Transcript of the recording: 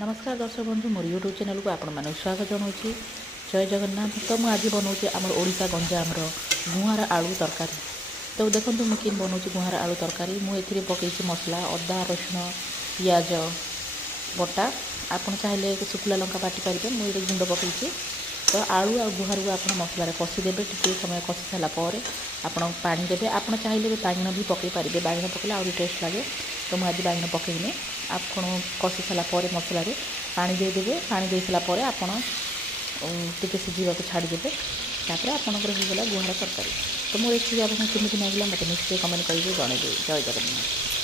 नमस्कार दर्शक बंधु मोर यूट्यूब चैनल को आपण मानक स्वागत जनाऊँगी। जय जगन्नाथ। तो मुझे आज बनाऊँ आम ओडिशा गंजाम गुहार आलू तरकारी। तो देखो मुझे बनाऊँ गुहार आलू तरकारी। मुझे पकई मसला अदा रसुण पियाज बटा आपड़ चाहिए शुखला लंका बाटी पारे। मुझे गुंड पकई तो आलू आ गुहार को आप मसलार कषिदेवे टे समय कषि सारापर आप पानी देवे। आप चाहिए बाइगण भी पकई पारे। बाइगण पकड़े आहरी टेस्ट लगे। तो मुझे बाइगण पकईनी आप कषि सारापर मसलार पानी देदेवे। पानी दे सारापर आपड़ टे सीझा छाड़देवे। तापर आपंकर होगा गुहार तरकारी। तो मोर रेसिपी आपको केमी लगे मत निश्चय कमेंट करेंगे जनइबे। जय जगन्नाथ।